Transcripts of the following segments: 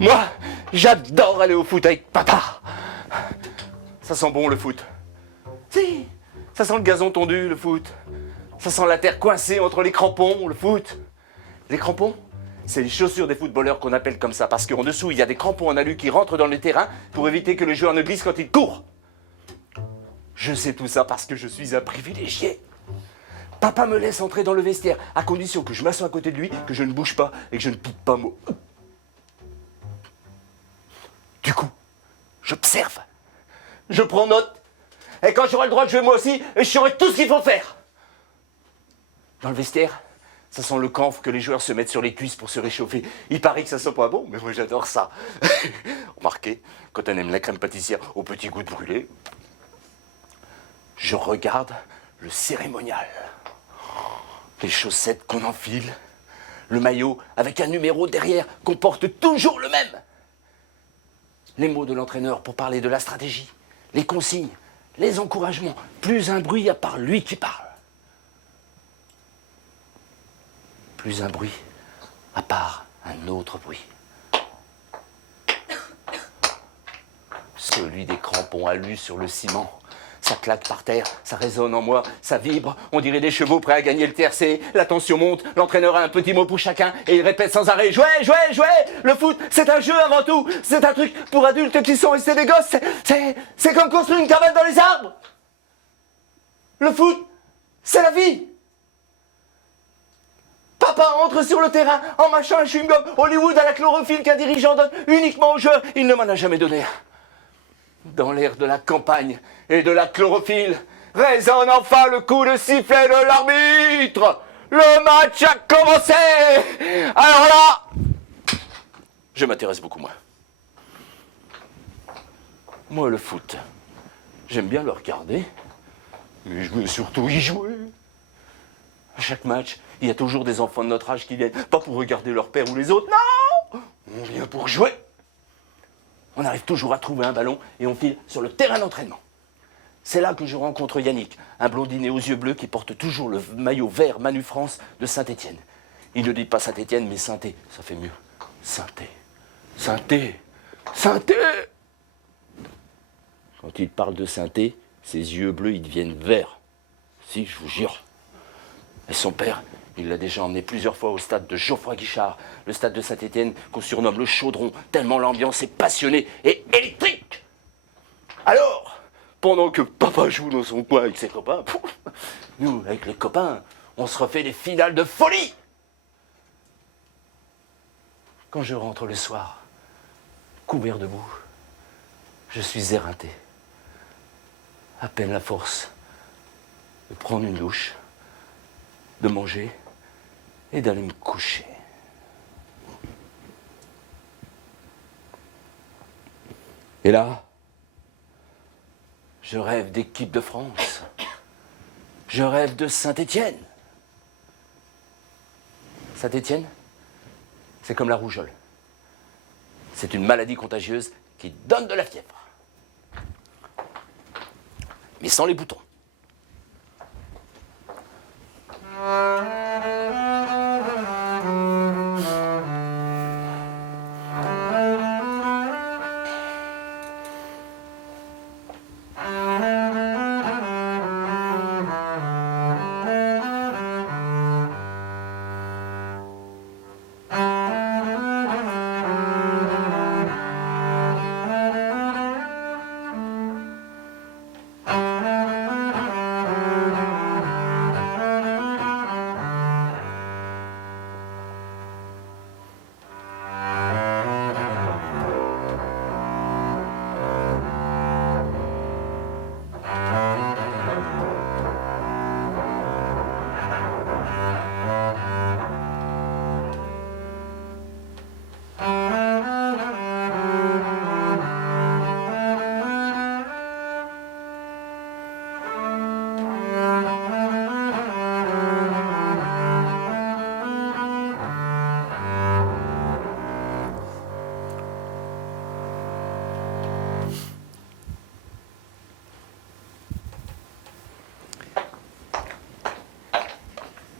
Moi, j'adore aller au foot avec papa. Ça sent bon le foot. Si, ça sent le gazon tondu, le foot. Ça sent la terre coincée entre les crampons, le foot. Les crampons, c'est les chaussures des footballeurs qu'on appelle comme ça, parce qu'en dessous, il y a des crampons en alu qui rentrent dans le terrain pour éviter que le joueur ne glisse quand il court. Je sais tout ça parce que je suis un privilégié. Papa me laisse entrer dans le vestiaire, à condition que je m'assoie à côté de lui, que je ne bouge pas et que je ne pique pas mot. Du coup, j'observe, je prends note, et quand j'aurai le droit de jouer moi aussi, je saurai tout ce qu'il faut faire. Dans le vestiaire, ça sent le camphre que les joueurs se mettent sur les cuisses pour se réchauffer. Il paraît que ça sent pas bon, mais moi j'adore ça. Remarquez, quand on aime la crème pâtissière au petit goût de brûlé, je regarde le cérémonial. Les chaussettes qu'on enfile, le maillot avec un numéro derrière qu'on porte toujours le même. Les mots de l'entraîneur pour parler de la stratégie, les consignes, les encouragements, plus un bruit à part lui qui parle. Plus un bruit à part un autre bruit. Celui des crampons alu sur le ciment. Ça claque par terre, ça résonne en moi, ça vibre, on dirait des chevaux prêts à gagner le TRC, la tension monte, l'entraîneur a un petit mot pour chacun et il répète sans arrêt « Jouez, jouez, jouez ! Le foot, c'est un jeu avant tout, c'est un truc pour adultes qui sont restés des gosses, c'est comme construire une cabane dans les arbres ! Le foot, c'est la vie ! Papa entre sur le terrain en mâchant un chewing-gum, Hollywood à la chlorophylle qu'un dirigeant donne uniquement aux joueurs, il ne m'en a jamais donné. Dans l'air de la campagne et de la chlorophylle, résonne enfin le coup de sifflet de l'arbitre. Le match a commencé. Alors là, je m'intéresse beaucoup moins. Moi, le foot, j'aime bien le regarder, mais je veux surtout y jouer. À chaque match, il y a toujours des enfants de notre âge qui viennent, pas pour regarder leur père ou les autres, non, on vient pour jouer. On arrive toujours à trouver un ballon et on file sur le terrain d'entraînement. C'est là que je rencontre Yannick, un blondinet aux yeux bleus qui porte toujours le maillot vert Manu France de Saint-Étienne. Il ne dit pas Saint-Étienne, mais Saint-É, ça fait mieux. Saint-É, Saint-É, Saint-É. Quand il parle de Saint-É, ses yeux bleus, ils deviennent verts. Si, je vous jure. Et son père, il l'a déjà emmené plusieurs fois au stade de Geoffroy Guichard, le stade de Saint-Étienne qu'on surnomme le Chaudron, tellement l'ambiance est passionnée et électrique. Alors, pendant que papa joue dans son coin avec ses copains, nous, avec les copains, on se refait des finales de folie. Quand je rentre le soir, couvert de boue, je suis éreinté. À peine la force de prendre une douche, de manger et d'aller me coucher. Et là, je rêve d'équipe de France. Je rêve de Saint-Étienne. Saint-Étienne, c'est comme la rougeole. C'est une maladie contagieuse qui donne de la fièvre. Mais sans les boutons.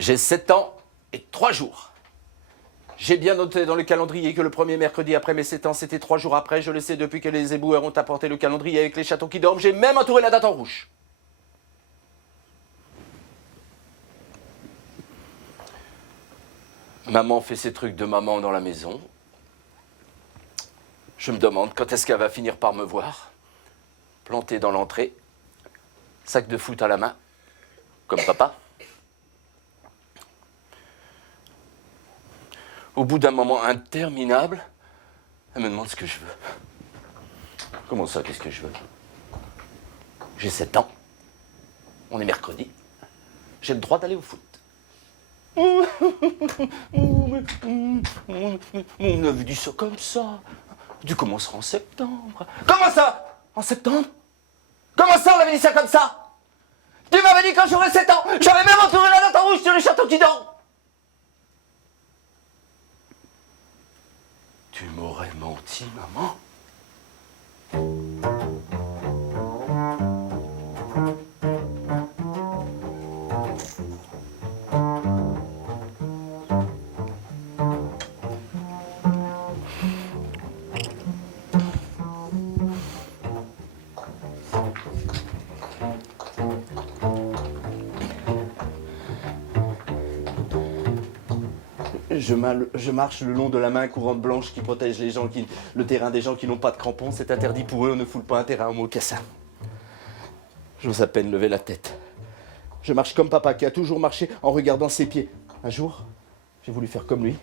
J'ai 7 ans et 3 jours. J'ai bien noté dans le calendrier que le premier mercredi après mes 7 ans, c'était 3 jours après. Je le sais depuis que les éboueurs ont apporté le calendrier avec les chatons qui dorment. J'ai même entouré la date en rouge. Maman fait ses trucs de maman dans la maison. Je me demande quand est-ce qu'elle va finir par me voir. Planté dans l'entrée, sac de foot à la main, comme papa. Au bout d'un moment interminable, elle me demande ce que je veux. Comment ça, qu'est-ce que je veux? J'ai 7 ans. On est mercredi. J'ai le droit d'aller au foot. On avait dit ça comme ça. Tu commenceras en septembre. Comment ça? En septembre? Comment ça, on avait dit ça comme ça? Tu m'avais dit quand j'aurais 7 ans. J'avais même entouré la date en rouge sur les chatons qui dorment. Tu m'aurais menti, maman. Je marche le long de la main courante blanche qui protège le terrain des gens qui n'ont pas de crampons. C'est interdit pour eux, on ne foule pas un terrain en mocassin. J'ose à peine lever la tête. Je marche comme papa qui a toujours marché en regardant ses pieds. Un jour, j'ai voulu faire comme lui.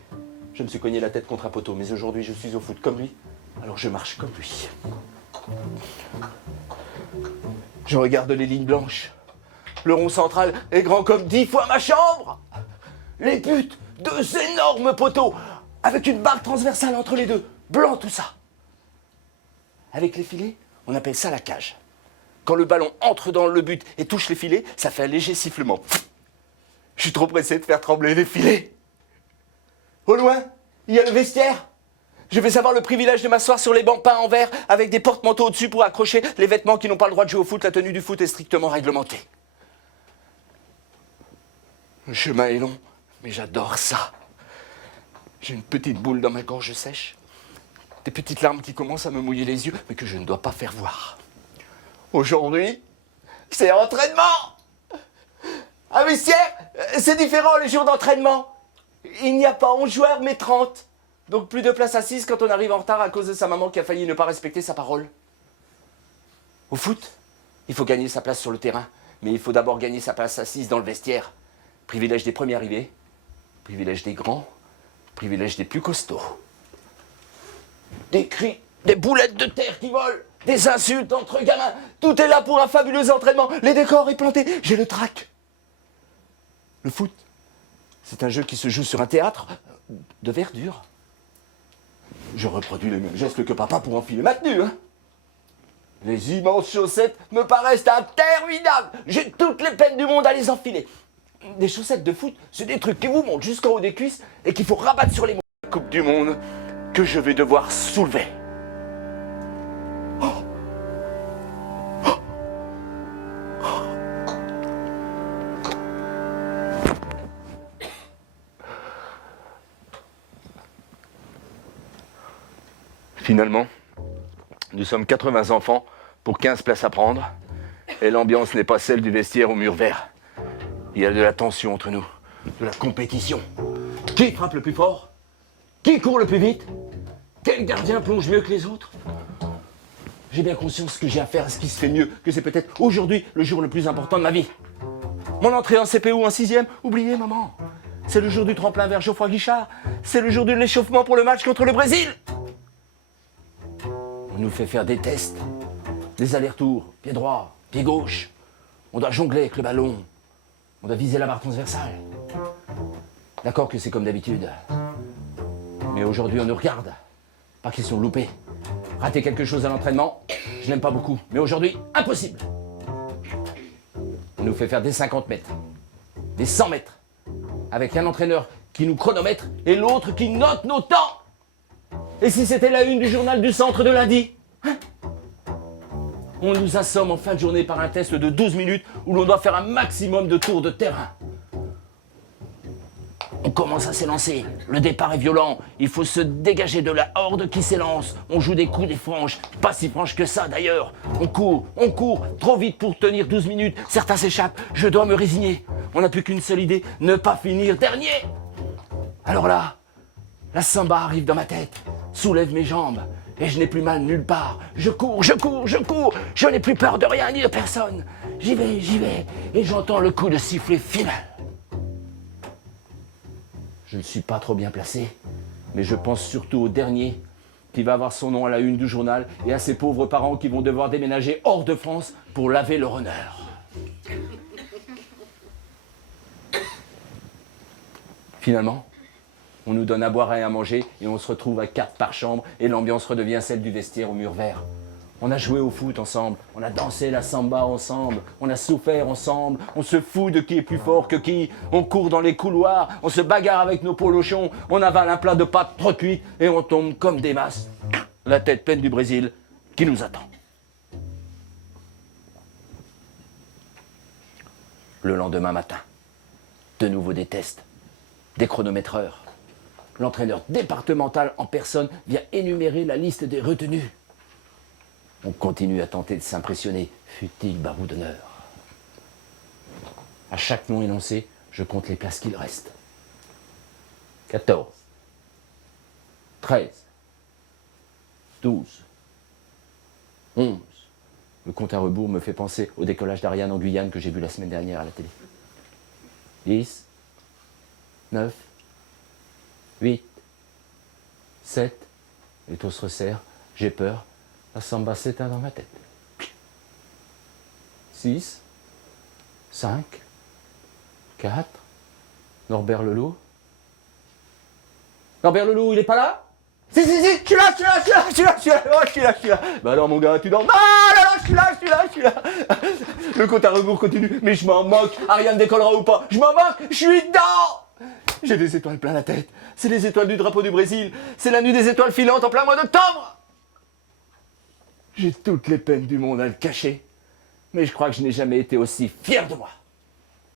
Je me suis cogné la tête contre un poteau, mais aujourd'hui je suis au foot comme lui. Alors je marche comme lui. Je regarde les lignes blanches. Le rond central est grand comme 10 fois ma chambre. Les buts, 2 énormes poteaux, avec une barre transversale entre les deux. Blanc tout ça. Avec les filets, on appelle ça la cage. Quand le ballon entre dans le but et touche les filets, ça fait un léger sifflement. Je suis trop pressé de faire trembler les filets. Au loin, il y a le vestiaire. Je vais avoir le privilège de m'asseoir sur les bancs peints en vert avec des porte-manteaux au-dessus pour accrocher les vêtements qui n'ont pas le droit de jouer au foot. La tenue du foot est strictement réglementée. Le chemin est long, mais j'adore ça. J'ai une petite boule dans ma gorge sèche. Des petites larmes qui commencent à me mouiller les yeux, mais que je ne dois pas faire voir. Aujourd'hui, c'est entraînement. Ah vestiaire, c'est différent les jours d'entraînement. Il n'y a pas 11 joueurs, mais 30. Donc plus de place assise quand on arrive en retard à cause de sa maman qui a failli ne pas respecter sa parole. Au foot, il faut gagner sa place sur le terrain, mais il faut d'abord gagner sa place assise dans le vestiaire. Privilège des premiers arrivés, privilège des grands, privilège des plus costauds. Des cris, des boulettes de terre qui volent, des insultes entre gamins. Tout est là pour un fabuleux entraînement. Les décors est planté, j'ai le trac. Le foot, c'est un jeu qui se joue sur un théâtre de verdure. Je reproduis les mêmes gestes que papa pour enfiler ma tenue. Les immenses chaussettes me paraissent interminables. J'ai toutes les peines du monde à les enfiler. Des chaussettes de foot, c'est des trucs qui vous montent jusqu'en haut des cuisses et qu'il faut rabattre sur les mots. Coupe du monde que je vais devoir soulever. Finalement, nous sommes 80 enfants pour 15 places à prendre et l'ambiance n'est pas celle du vestiaire au mur vert. Il y a de la tension entre nous, de la compétition. Qui frappe le plus fort? Qui court le plus vite? Quel gardien plonge mieux que les autres? J'ai bien conscience que j'ai affaire à ce qui se fait mieux, que c'est peut-être aujourd'hui le jour le plus important de ma vie. Mon entrée en CPO en 6e, oubliez maman. C'est le jour du tremplin vers Geoffroy Guichard. C'est le jour de l'échauffement pour le match contre le Brésil. On nous fait faire des tests, des allers-retours, pied droit, pied gauche. On doit jongler avec le ballon. On doit viser la barre transversale. D'accord que c'est comme d'habitude. Mais aujourd'hui, on nous regarde. Pas question de louper. Rater quelque chose à l'entraînement, je n'aime pas beaucoup. Mais aujourd'hui, impossible. On nous fait faire des 50 mètres, des 100 mètres, avec un entraîneur qui nous chronomètre et l'autre qui note nos temps. Et si c'était la une du journal du centre de lundi, hein? On nous assomme en fin de journée par un test de 12 minutes où l'on doit faire un maximum de tours de terrain. On commence à s'élancer. Le départ est violent. Il faut se dégager de la horde qui s'élance. On joue des coups des franches. Pas si franches que ça d'ailleurs. On court. Trop vite pour tenir 12 minutes. Certains s'échappent. Je dois me résigner. On n'a plus qu'une seule idée. Ne pas finir dernier. Alors là, la samba arrive dans ma tête. Soulève mes jambes. Et je n'ai plus mal nulle part. Je cours. Je n'ai plus peur de rien ni de personne. J'y vais. Et j'entends le coup de sifflet final. Je ne suis pas trop bien placé, mais je pense surtout au dernier qui va avoir son nom à la une du journal et à ses pauvres parents qui vont devoir déménager hors de France pour laver leur honneur. Finalement, on nous donne à boire et à manger et on se retrouve à 4 par chambre et l'ambiance redevient celle du vestiaire au mur vert. On a joué au foot ensemble, on a dansé la samba ensemble, on a souffert ensemble, on se fout de qui est plus fort que qui, on court dans les couloirs, on se bagarre avec nos polochons, on avale un plat de pâtes trop cuites et on tombe comme des masses. La tête pleine du Brésil qui nous attend. Le lendemain matin, de nouveau des tests, des chronométreurs. L'entraîneur départemental en personne vient énumérer la liste des retenus. On continue à tenter de s'impressionner, fut-il barou d'honneur. À chaque nom énoncé, je compte les places qu'il reste. 14, 13, 12, 11. Le compte à rebours me fait penser au décollage d'Ariane en Guyane que j'ai vu la semaine dernière à la télé. 10, 9, 8, 7, les taux se resserrent, j'ai peur. La samba s'éteint dans ma tête. 6, 5, 4, Norbert Leloup. Norbert Leloup, il est pas là? Si, je suis là. Bah alors mon gars, tu dors. Non, je suis là. Le compte à rebours continue, mais je m'en moque. Ariane décollera ou pas, je m'en moque, je suis dedans. J'ai des étoiles plein la tête. C'est les étoiles du drapeau du Brésil. C'est la nuit des étoiles filantes en plein mois d'octobre. J'ai toutes les peines du monde à le cacher, mais je crois que je n'ai jamais été aussi fier de moi.